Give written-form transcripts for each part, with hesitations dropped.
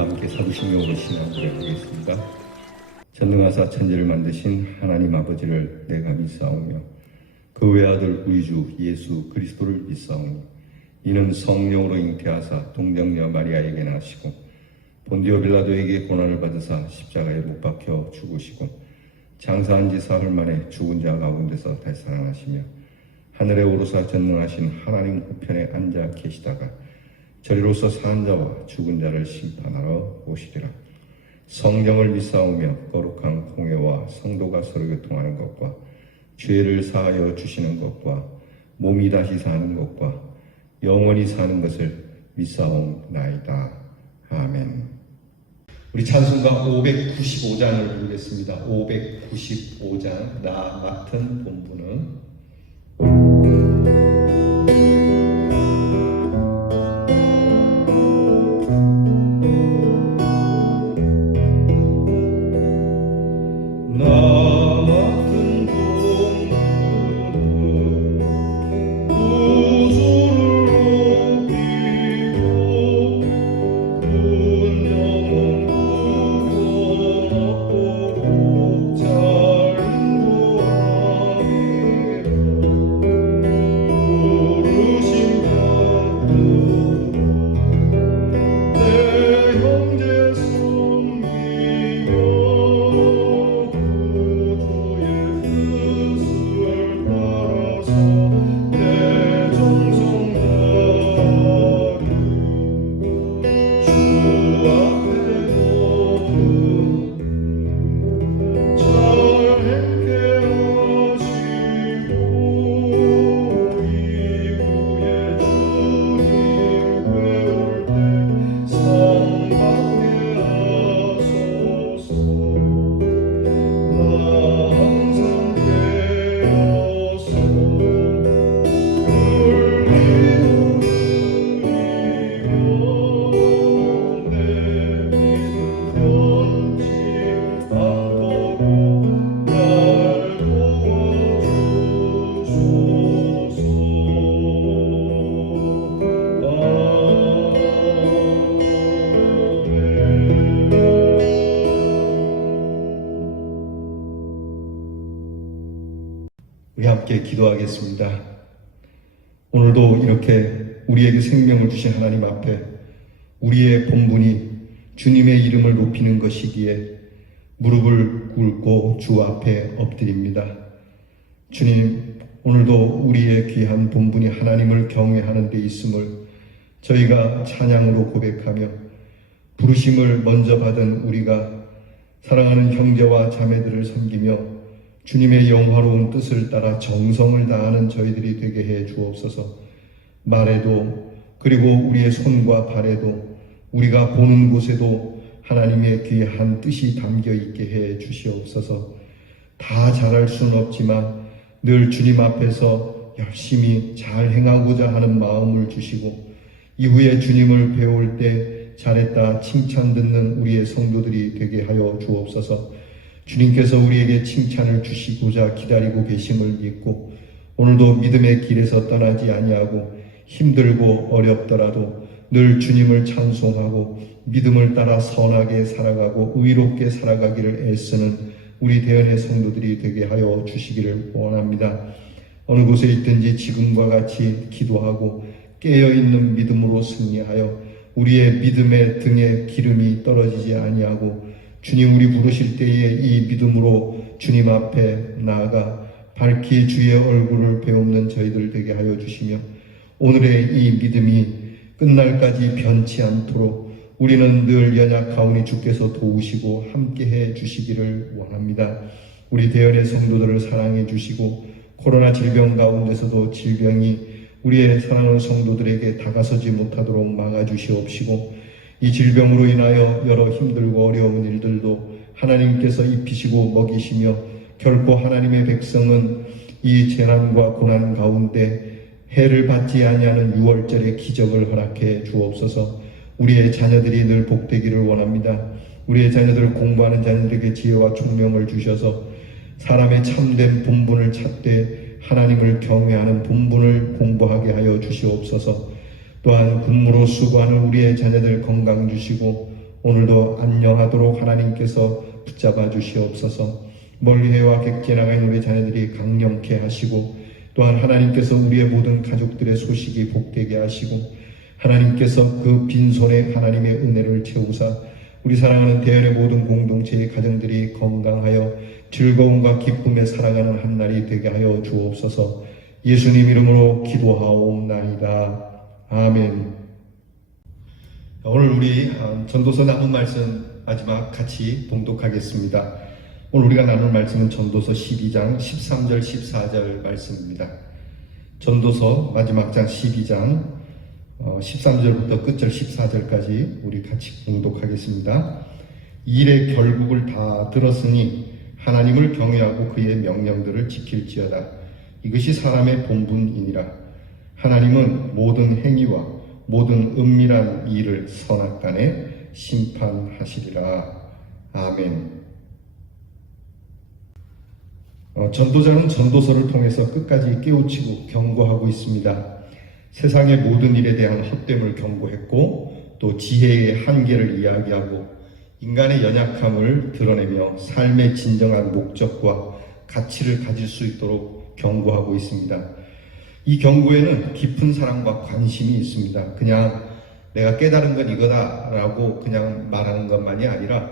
다 함께 사도신경으로 신앙 고백하겠습니다. 전능하사 천지를 만드신 하나님 아버지를 내가 믿사오며 그 외아들 우리 주 예수 그리스도를 믿사오니 이는 성령으로 잉태하사 동정녀 마리아에게 나시고 본디오 빌라도에게 고난을 받으사 십자가에 못 박혀 죽으시고 장사한 지 사흘 만에 죽은 자 가운데서 다시 살아나시며 하늘에 오르사 전능하신 하나님 우편에 앉아 계시다가 저리로서 사는 자와 죽은 자를 심판하러 오시리라. 성령을 믿사오며 거룩한 공회와 성도가 서로 교통하는 것과 죄를 사하여 주시는 것과 몸이 다시 사는 것과 영원히 사는 것을 믿사옵나이다. 아멘. 우리 찬송가 595장을 부르겠습니다. 595장 나 맡은 본분은 우리 함께 기도하겠습니다. 오늘도 이렇게 우리에게 생명을 주신 하나님 앞에 우리의 본분이 주님의 이름을 높이는 것이기에 무릎을 꿇고 주 앞에 엎드립니다. 주님, 오늘도 우리의 귀한 본분이 하나님을 경외하는 데 있음을 저희가 찬양으로 고백하며 부르심을 먼저 받은 우리가 사랑하는 형제와 자매들을 섬기며 주님의 영화로운 뜻을 따라 정성을 다하는 저희들이 되게 해 주옵소서. 말에도 그리고 우리의 손과 발에도 우리가 보는 곳에도 하나님의 귀한 뜻이 담겨 있게 해 주시옵소서. 다 잘할 수는 없지만 늘 주님 앞에서 열심히 잘 행하고자 하는 마음을 주시고 이후에 주님을 배울 때 잘했다 칭찬 듣는 우리의 성도들이 되게 하여 주옵소서. 주님께서 우리에게 칭찬을 주시고자 기다리고 계심을 믿고 오늘도 믿음의 길에서 떠나지 아니하고 힘들고 어렵더라도 늘 주님을 찬송하고 믿음을 따라 선하게 살아가고 의롭게 살아가기를 애쓰는 우리 대연의 성도들이 되게 하여 주시기를 원합니다. 어느 곳에 있든지 지금과 같이 기도하고 깨어있는 믿음으로 승리하여 우리의 믿음의 등에 기름이 떨어지지 아니하고 주님 우리 부르실 때에 이 믿음으로 주님 앞에 나아가 밝히 주의 얼굴을 배우는 저희들 되게 하여 주시며 오늘의 이 믿음이 끝날까지 변치 않도록 우리는 늘 연약하오니 주께서 도우시고 함께해 주시기를 원합니다. 우리 대연의 성도들을 사랑해 주시고 코로나 질병 가운데서도 질병이 우리의 사랑하는 성도들에게 다가서지 못하도록 막아주시옵시고 이 질병으로 인하여 여러 힘들고 어려운 일들도 하나님께서 입히시고 먹이시며 결코 하나님의 백성은 이 재난과 고난 가운데 해를 받지 아니하는 유월절의 기적을 허락해 주옵소서. 우리의 자녀들이 늘 복되기를 원합니다. 우리의 자녀들 공부하는 자녀들에게 지혜와 총명을 주셔서 사람의 참된 본분을 찾되 하나님을 경외하는 본분을 공부하게 하여 주시옵소서. 또한 군무로 수고하는 우리의 자녀들 건강 주시고 오늘도 안녕하도록 하나님께서 붙잡아 주시옵소서. 멀리해와 객지에 나가 있는 우리 자녀들이 강령케 하시고, 또한 하나님께서 우리의 모든 가족들의 소식이 복되게 하시고, 하나님께서 그 빈손에 하나님의 은혜를 채우사 우리 사랑하는 대연의 모든 공동체의 가정들이 건강하여 즐거움과 기쁨에 살아가는 한날이 되게 하여 주옵소서. 예수님 이름으로 기도하옵나이다. 아멘. 오늘 우리 전도서 나눈 말씀 마지막 같이 봉독하겠습니다. 오늘 우리가 나눌 말씀은 전도서 12장 13절 14절 말씀입니다. 전도서 마지막 장 12장 13절부터 끝절 14절까지 우리 같이 봉독하겠습니다. 일의 결국을 다 들었으니 하나님을 경외하고 그의 명령들을 지킬지어다. 이것이 사람의 본분이니라. 하나님은 모든 행위와 모든 은밀한 일을 선악간에 심판하시리라. 아멘. 전도자는 전도서를 통해서 끝까지 깨우치고 경고하고 있습니다. 세상의 모든 일에 대한 헛됨을 경고했고, 또 지혜의 한계를 이야기하고 인간의 연약함을 드러내며 삶의 진정한 목적과 가치를 가질 수 있도록 경고하고 있습니다. 이 경고에는 깊은 사랑과 관심이 있습니다. 그냥 내가 깨달은 건 이거다라고 그냥 말하는 것만이 아니라,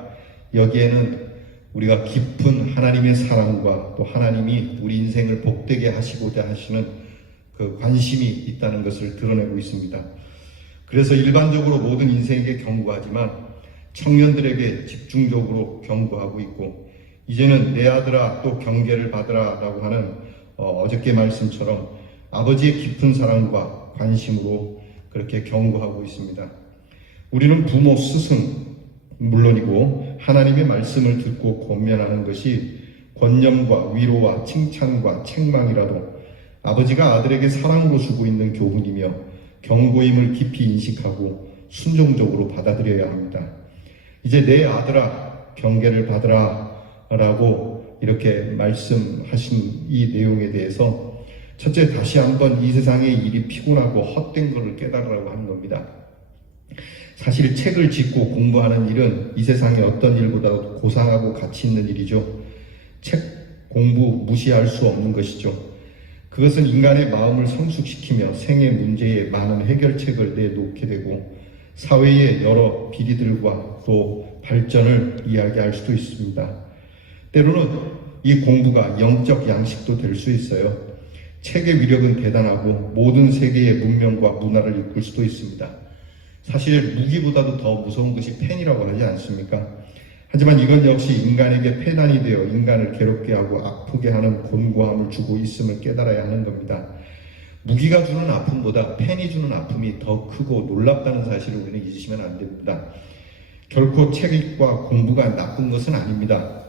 여기에는 우리가 깊은 하나님의 사랑과 또 하나님이 우리 인생을 복되게 하시고자 하시는 그 관심이 있다는 것을 드러내고 있습니다. 그래서 일반적으로 모든 인생에게 경고하지만 청년들에게 집중적으로 경고하고 있고, 이제는 내 아들아 또 경계를 받으라 라고 하는 어저께 말씀처럼 아버지의 깊은 사랑과 관심으로 그렇게 경고하고 있습니다. 우리는 부모, 스승 물론이고 하나님의 말씀을 듣고 권면하는 것이 권념과 위로와 칭찬과 책망이라도 아버지가 아들에게 사랑으로 주고 있는 교훈이며 경고임을 깊이 인식하고 순종적으로 받아들여야 합니다. 이제 내 아들아 경계를 받으라 라고 이렇게 말씀하신 이 내용에 대해서, 첫째, 다시 한번 이 세상의 일이 피곤하고 헛된 것을 깨달으라고 하는 겁니다. 사실 책을 짓고 공부하는 일은 이 세상의 어떤 일보다도 고상하고 가치 있는 일이죠. 책 공부 무시할 수 없는 것이죠. 그것은 인간의 마음을 성숙시키며 생애 문제에 많은 해결책을 내놓게 되고 사회의 여러 비리들과 또 발전을 이야기할 수도 있습니다. 때로는 이 공부가 영적 양식도 될 수 있어요. 책의 위력은 대단하고 모든 세계의 문명과 문화를 이끌 수도 있습니다. 사실 무기보다도 더 무서운 것이 펜이라고 하지 않습니까? 하지만 이건 역시 인간에게 폐단이 되어 인간을 괴롭게 하고 아프게 하는 곤고함을 주고 있음을 깨달아야 하는 겁니다. 무기가 주는 아픔보다 펜이 주는 아픔이 더 크고 놀랍다는 사실을 우리는 잊으시면 안 됩니다. 결코 책과 공부가 나쁜 것은 아닙니다.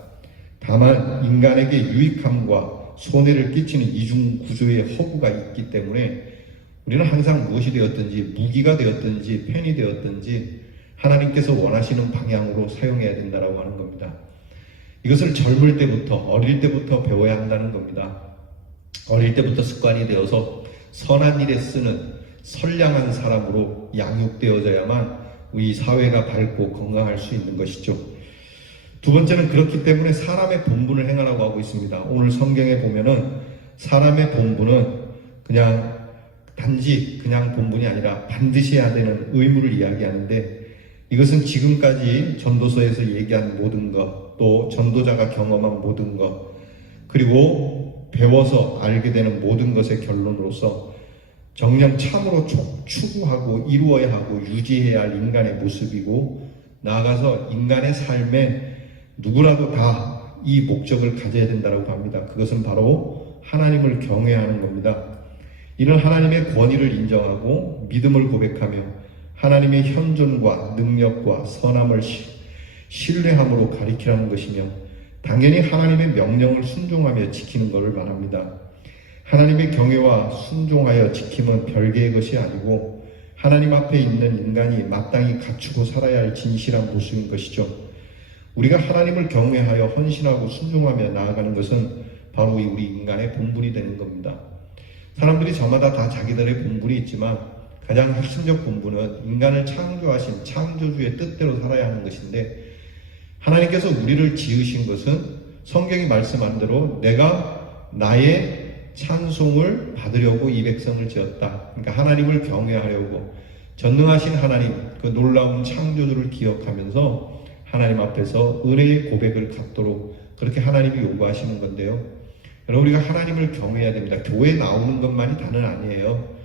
다만 인간에게 유익함과 손해를 끼치는 이중 구조의 허구가 있기 때문에 우리는 항상 무엇이 되었든지, 무기가 되었든지 펜이 되었든지 하나님께서 원하시는 방향으로 사용해야 된다고 하는 겁니다. 이것을 젊을 때부터, 어릴 때부터 배워야 한다는 겁니다. 어릴 때부터 습관이 되어서 선한 일에 쓰는 선량한 사람으로 양육되어져야만 우리 사회가 밝고 건강할 수 있는 것이죠. 두 번째는 그렇기 때문에 사람의 본분을 행하라고 하고 있습니다. 오늘 성경에 보면은 사람의 본분은 단지 그냥 본분이 아니라 반드시 해야 되는 의무를 이야기하는데, 이것은 지금까지 전도서에서 얘기한 모든 것, 또 전도자가 경험한 모든 것, 그리고 배워서 알게 되는 모든 것의 결론으로서 정녕 참으로 추구하고 이루어야 하고 유지해야 할 인간의 모습이고, 나아가서 인간의 삶에 누구라도 다 이 목적을 가져야 된다고 합니다. 그것은 바로 하나님을 경외하는 겁니다. 이는 하나님의 권위를 인정하고 믿음을 고백하며 하나님의 현존과 능력과 선함을 신뢰함으로 가리키라는 것이며, 당연히 하나님의 명령을 순종하며 지키는 것을 말합니다. 하나님의 경외와 순종하여 지킴은 별개의 것이 아니고 하나님 앞에 있는 인간이 마땅히 갖추고 살아야 할 진실한 모습인 것이죠. 우리가 하나님을 경외하여 헌신하고 순종하며 나아가는 것은 바로 우리 인간의 본분이 되는 겁니다. 사람들이 저마다 다 자기들의 본분이 있지만 가장 핵심적 본분은 인간을 창조하신 창조주의 뜻대로 살아야 하는 것인데, 하나님께서 우리를 지으신 것은 성경이 말씀한 대로 내가 나의 찬송을 받으려고 이 백성을 지었다. 그러니까 하나님을 경외하려고, 전능하신 하나님, 그 놀라운 창조주를 기억하면서 하나님 앞에서 은혜의 고백을 갖도록 그렇게 하나님이 요구하시는 건데요. 여러분, 우리가 하나님을 경외해야 됩니다. 교회에 나오는 것만이 다는 아니에요.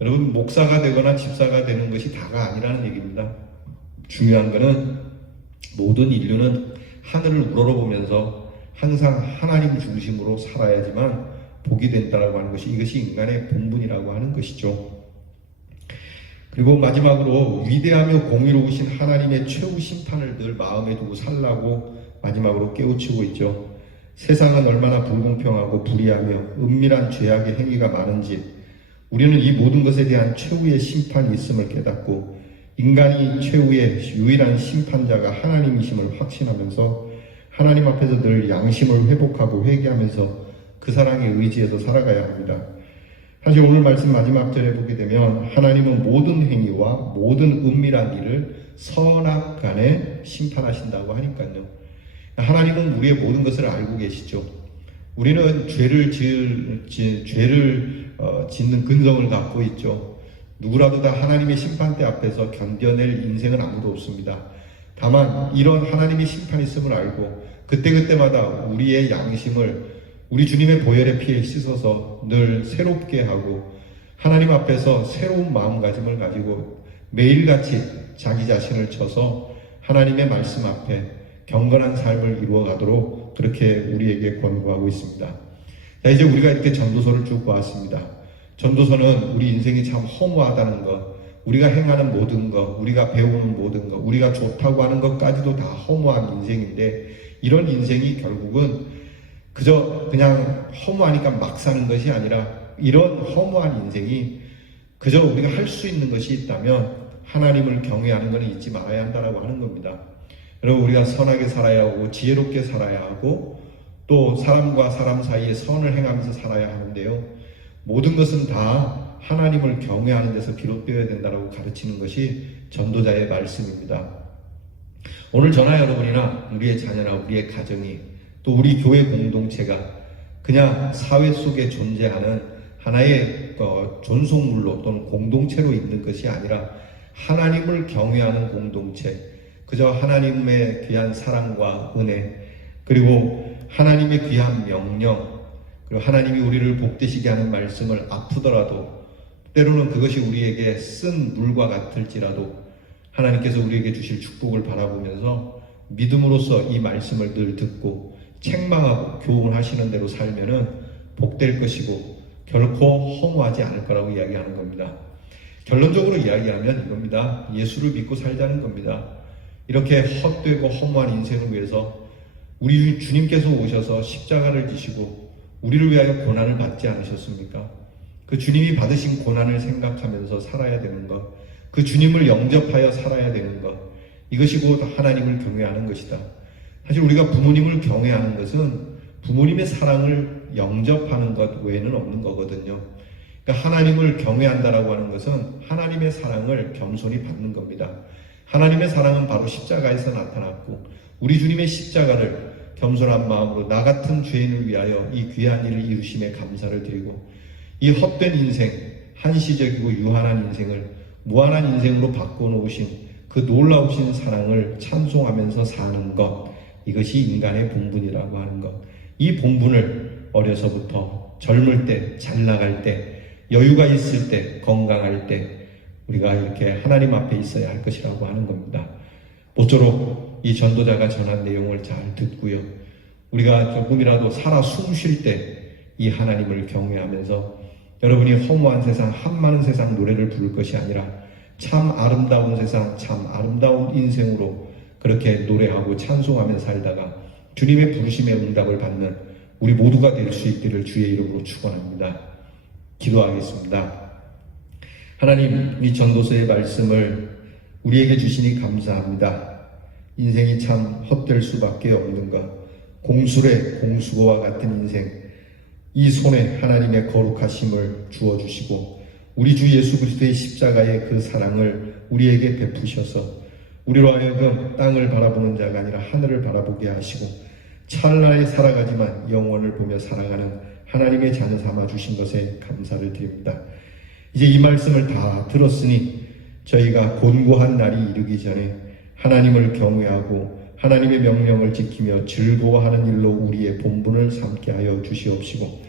여러분, 목사가 되거나 집사가 되는 것이 다가 아니라는 얘기입니다. 중요한 것은 모든 인류는 하늘을 우러러보면서 항상 하나님 중심으로 살아야지만 복이 된다라고 하는 것이, 이것이 인간의 본분이라고 하는 것이죠. 그리고 마지막으로 위대하며 공의로우신 하나님의 최후 심판을 늘 마음에 두고 살라고 마지막으로 깨우치고 있죠. 세상은 얼마나 불공평하고 불의하며 은밀한 죄악의 행위가 많은지 우리는 이 모든 것에 대한 최후의 심판이 있음을 깨닫고 인간이 최후의 유일한 심판자가 하나님이심을 확신하면서 하나님 앞에서 늘 양심을 회복하고 회개하면서 그 사랑에 의지해서 살아가야 합니다. 사실 오늘 말씀 마지막 절에 보게 되면 하나님은 모든 행위와 모든 은밀한 일을 선악간에 심판하신다고 하니까요. 하나님은 우리의 모든 것을 알고 계시죠. 우리는 죄를 짓는 근성을 갖고 있죠. 누구라도 다 하나님의 심판대 앞에서 견뎌낼 인생은 아무도 없습니다. 다만 이런 하나님의 심판이 있음을 알고 그때그때마다 우리의 양심을 우리 주님의 보혈의 피에 씻어서 늘 새롭게 하고 하나님 앞에서 새로운 마음가짐을 가지고 매일같이 자기 자신을 쳐서 하나님의 말씀 앞에 경건한 삶을 이루어가도록 그렇게 우리에게 권고하고 있습니다. 자, 이제 우리가 이렇게 전도서를 쭉 보았습니다. 전도서는 우리 인생이 참 허무하다는 것, 우리가 행하는 모든 것, 우리가 배우는 모든 것, 우리가 좋다고 하는 것까지도 다 허무한 인생인데, 이런 인생이 결국은 그저 그냥 허무하니까 막 사는 것이 아니라, 이런 허무한 인생이 그저 우리가 할 수 있는 것이 있다면 하나님을 경외하는 것은 잊지 말아야 한다라고 하는 겁니다. 여러분, 우리가 선하게 살아야 하고 지혜롭게 살아야 하고 또 사람과 사람 사이에 선을 행하면서 살아야 하는데요, 모든 것은 다 하나님을 경외하는 데서 비롯되어야 된다고 가르치는 것이 전도자의 말씀입니다. 오늘 저나 여러분이나 우리의 자녀나 우리의 가정이 또 우리 교회 공동체가 그냥 사회 속에 존재하는 하나의 존속물로 또는 공동체로 있는 것이 아니라 하나님을 경외하는 공동체, 그저 하나님의 귀한 사랑과 은혜, 그리고 하나님의 귀한 명령, 그리고 하나님이 우리를 복되시게 하는 말씀을 아프더라도 때로는 그것이 우리에게 쓴 물과 같을지라도 하나님께서 우리에게 주실 축복을 바라보면서 믿음으로써 이 말씀을 늘 듣고 책망하고 교훈하시는 대로 살면은 복될 것이고 결코 허무하지 않을 거라고 이야기하는 겁니다. 결론적으로 이야기하면 이겁니다. 예수를 믿고 살자는 겁니다. 이렇게 헛되고 허무한 인생을 위해서 우리 주님께서 오셔서 십자가를 지시고 우리를 위하여 고난을 받지 않으셨습니까? 그 주님이 받으신 고난을 생각하면서 살아야 되는 것, 그 주님을 영접하여 살아야 되는 것, 이것이 곧 하나님을 경외하는 것이다. 사실 우리가 부모님을 경외하는 것은 부모님의 사랑을 영접하는 것 외에는 없는 거거든요. 그러니까 하나님을 경외한다라고 하는 것은 하나님의 사랑을 겸손히 받는 겁니다. 하나님의 사랑은 바로 십자가에서 나타났고 우리 주님의 십자가를 겸손한 마음으로 나 같은 죄인을 위하여 이 귀한 일을 이루심에 감사를 드리고 이 헛된 인생, 한시적이고 유한한 인생을 무한한 인생으로 바꿔놓으신 그 놀라우신 사랑을 찬송하면서 사는 것, 이것이 인간의 본분이라고 하는 것. 이 본분을 어려서부터 젊을 때, 잘 나갈 때, 여유가 있을 때, 건강할 때 우리가 이렇게 하나님 앞에 있어야 할 것이라고 하는 겁니다. 모쪼록 이 전도자가 전한 내용을 잘 듣고요, 우리가 조금이라도 살아 숨 쉴 때 이 하나님을 경외하면서 여러분이 허무한 세상, 한많은 세상 노래를 부를 것이 아니라 참 아름다운 세상, 참 아름다운 인생으로 그렇게 노래하고 찬송하며 살다가 주님의 부르심의 응답을 받는 우리 모두가 될 수 있기를 주의 이름으로 축원합니다. 기도하겠습니다. 하나님, 이 전도서의 말씀을 우리에게 주시니 감사합니다. 인생이 참 헛될 수밖에 없는 것, 공술의 공수거와 같은 인생, 이 손에 하나님의 거룩하심을 주어주시고 우리 주 예수 그리스도의 십자가의 그 사랑을 우리에게 베푸셔서 우리로 하여금 땅을 바라보는 자가 아니라 하늘을 바라보게 하시고 찰나에 살아가지만 영원을 보며 살아가는 하나님의 자녀 삼아 주신 것에 감사를 드립니다. 이제 이 말씀을 다 들었으니 저희가 곤고한 날이 이르기 전에 하나님을 경외하고 하나님의 명령을 지키며 즐거워하는 일로 우리의 본분을 삼게 하여 주시옵시고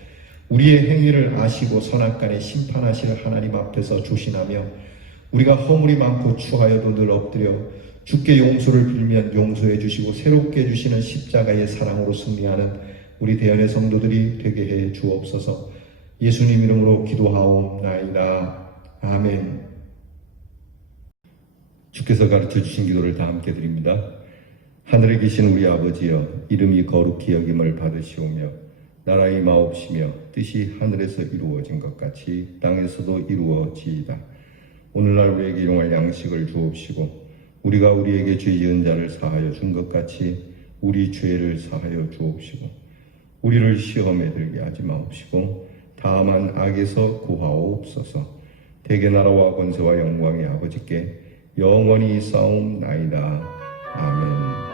우리의 행위를 아시고 선악간에 심판하실 하나님 앞에서 조신하며 우리가 허물이 많고 추하여도 늘 엎드려 주께 용서를 빌면 용서해 주시고 새롭게 해주시는 십자가의 사랑으로 승리하는 우리 대연의 성도들이 되게 해 주옵소서. 예수님 이름으로 기도하옵나이다. 아멘. 주께서 가르쳐 주신 기도를 다 함께 드립니다. 하늘에 계신 우리 아버지여, 이름이 거룩히 여김을 받으시오며 나라의 임하옵시며 뜻이 하늘에서 이루어진 것 같이 땅에서도 이루어지이다. 오늘날 우리에게 일용할 양식을 주옵시고 우리가 우리에게 죄 지은 자를 사하여 준 것 같이 우리 죄를 사하여 주옵시고 우리를 시험에 들게 하지 마옵시고 다만 악에서 구하옵소서. 대개 나라와 권세와 영광의 아버지께 영원히 싸움나이다. 아멘.